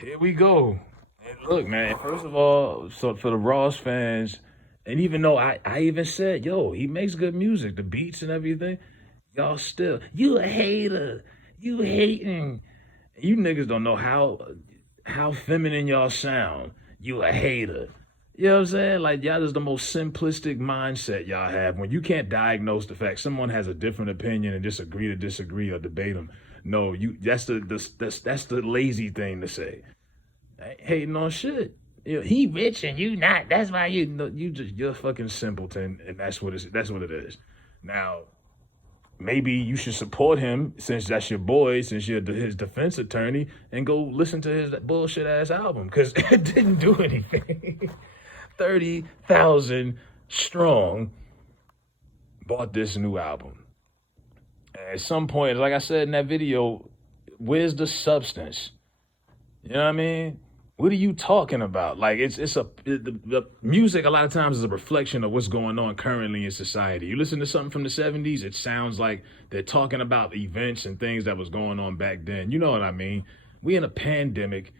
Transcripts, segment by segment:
Here we go. And look, man, first of all, so for the Ross fans, and even though I even said, yo, he makes good music, the beats and everything, y'all still, you a hater. You hating. You niggas don't know how feminine y'all sound. You a hater. You know what I'm saying? Like y'all is the most simplistic mindset y'all have when you can't diagnose the fact someone has a different opinion and just agree to disagree or debate them. No, you that's the lazy thing to say. I ain't hating on shit. You know, he rich and you not. That's why you know you're a fucking simpleton, and that's what it is. Now maybe you should support him since that's your boy, since you're his defense attorney, and go listen to his bullshit ass album because it didn't do anything. 30,000 strong bought this new album. And at some point, like I said in that video, where's the substance? You know what I mean? What are you talking about? Like the music a lot of times is a reflection of what's going on currently in society. You listen to something from the 70s, it sounds like they're talking about events and things that was going on back then. You know what I mean? We in a pandemic.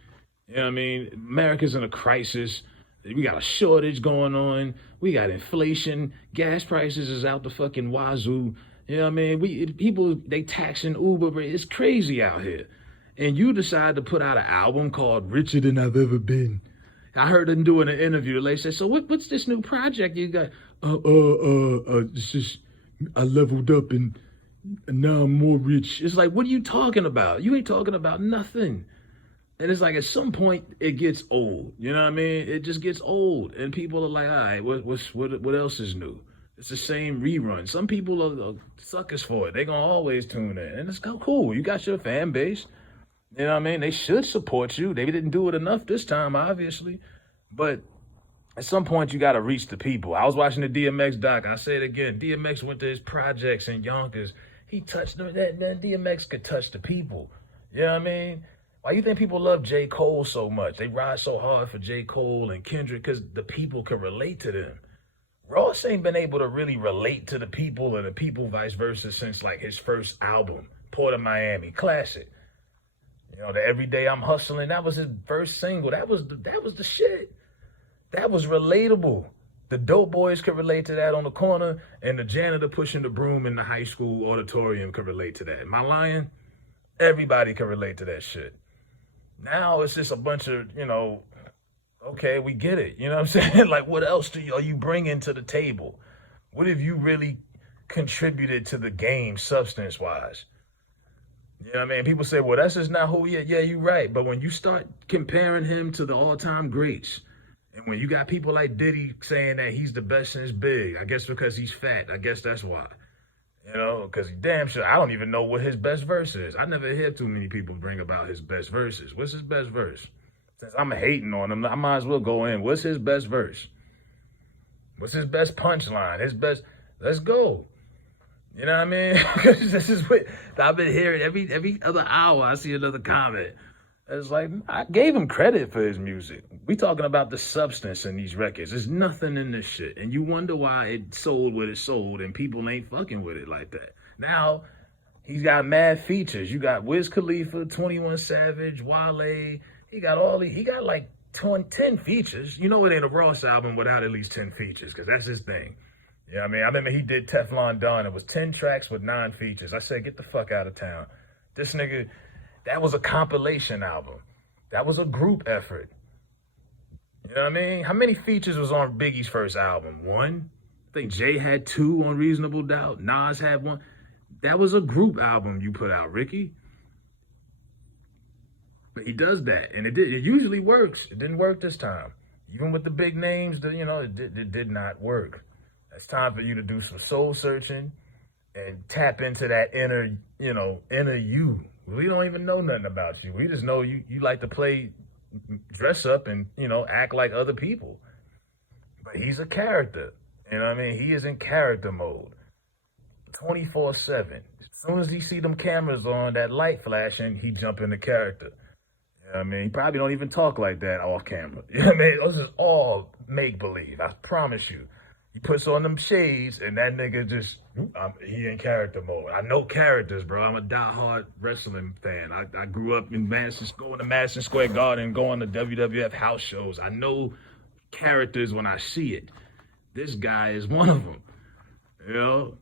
You know what I mean? America's in a crisis. We got a shortage going on. We got inflation. Gas prices is out the fucking wazoo. You know what I mean? People they taxing Uber. It's crazy out here. And you decide to put out an album called Richer Than I've Ever Been. I heard them doing an interview. They said, so what's this new project you got? It's just, I leveled up and now I'm more rich. It's like, what are you talking about? You ain't talking about nothing. And it's like at some point it gets old. You know what I mean? It just gets old. And people are like, all right, what else is new? It's the same rerun. Some people are suckers for it. They're going to always tune in. And it's cool. You got your fan base. You know what I mean? They should support you. They didn't do it enough this time, obviously. But at some point, you got to reach the people. I was watching the DMX doc. I say it again. DMX went to his projects in Yonkers. He touched them. That DMX could touch the people. You know what I mean? Why you think people love J. Cole so much? They ride so hard for J. Cole and Kendrick because the people can relate to them. Ross ain't been able to really relate to the people and the people vice versa since like his first album, Port of Miami, classic. You know, the Everyday I'm Hustling, that was his first single. That was the shit. That was relatable. The dope boys could relate to that on the corner, and the janitor pushing the broom in the high school auditorium could relate to that. Am I lying? Everybody can relate to that shit. Now it's just a bunch of, okay, we get it. You know what I'm saying? Like, what else are you bringing to the table? What have you really contributed to the game substance-wise? You know what I mean? People say, well, that's just not who he is. Yeah, you're right. But when you start comparing him to the all-time greats, and when you got people like Diddy saying that he's the best since Big, I guess because he's fat, I guess that's why. You know, because damn sure, I don't even know what his best verse is. I never hear too many people bring about his best verses. What's his best verse? Since I'm hating on him, I might as well go in. What's his best verse? What's his best punchline? Let's go. You know what I mean? This is what I've been hearing every other hour. I see another comment. It's like, I gave him credit for his music. We talking about the substance in these records. There's nothing in this shit. And you wonder why it sold what it sold and people ain't fucking with it like that. Now, he's got mad features. You got Wiz Khalifa, 21 Savage, Wale. He got like 10 features. You know it ain't a Ross album without at least 10 features because that's his thing. You know what I mean? I remember he did Teflon Don. It was 10 tracks with 9 features. I said, get the fuck out of town. This nigga, that was a compilation album. That was a group effort. You know what I mean? How many features was on Biggie's first album? 1? I think Jay had 2 on Reasonable Doubt. Nas had 1. That was a group album you put out, Ricky. But he does that, and it usually works. It didn't work this time. Even with the big names, it did not work. It's time for you to do some soul searching and tap into that inner you. We don't even know nothing about you. We just know you like to dress up and, act like other people. But he's a character. You know what I mean? He is in character mode 24/7. As soon as he see them cameras on, that light flashing, he jump into character. You know what I mean? He probably don't even talk like that off camera. You know what I mean? This is all make-believe. I promise you. He puts on them shades, and that nigga just he in character mode. I know characters, bro. I'm a diehard wrestling fan. I grew up in going to Madison Square Garden, going to WWF house shows. I know characters when I see it. This guy is one of them, you know.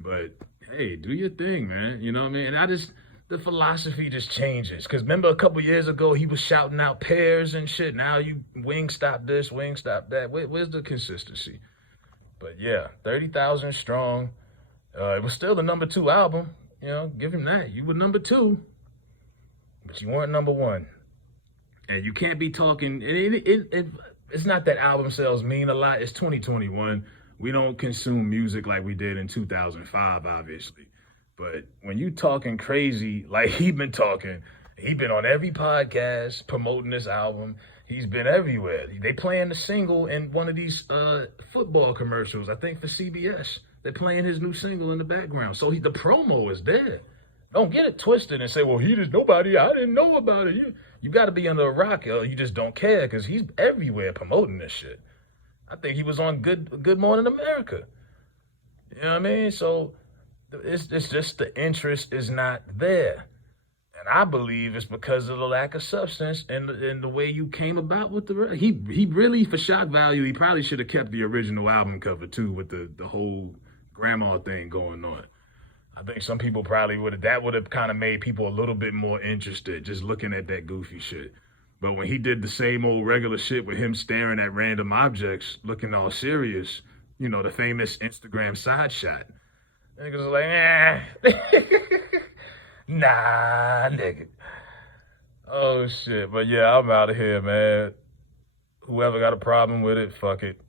But hey, do your thing, man. You know what I mean? And the philosophy just changes. Because remember a couple years ago, he was shouting out pairs and shit. Now you Wingstop this, Wingstop that. Where's the consistency? But yeah, 30,000 Strong. It was still the #2 album. You know, give him that. You were #2, but you weren't #1. And you can't be talking. It's not that album sales mean a lot. It's 2021. We don't consume music like we did in 2005, obviously. But when you talking crazy, like he been on every podcast promoting this album. He's been everywhere. They playing the single in one of these football commercials, I think for CBS. They're playing his new single in the background. So the promo is there. Don't get it twisted and say, well, I didn't know about it. You got to be under a rock or you just don't care because he's everywhere promoting this shit. I think he was on Good Morning America. You know what I mean? So it's just the interest is not there. And I believe it's because of the lack of substance and the way you came about with he really, for shock value, he probably should have kept the original album cover too with the whole grandma thing going on. I think some people probably would have kind of made people a little bit more interested just looking at that goofy shit. But when he did the same old regular shit with him staring at random objects, looking all serious, you know, the famous Instagram side shot, niggas was like, nah, nigga. Oh, shit. But yeah, I'm out of here, man. Whoever got a problem with it, fuck it.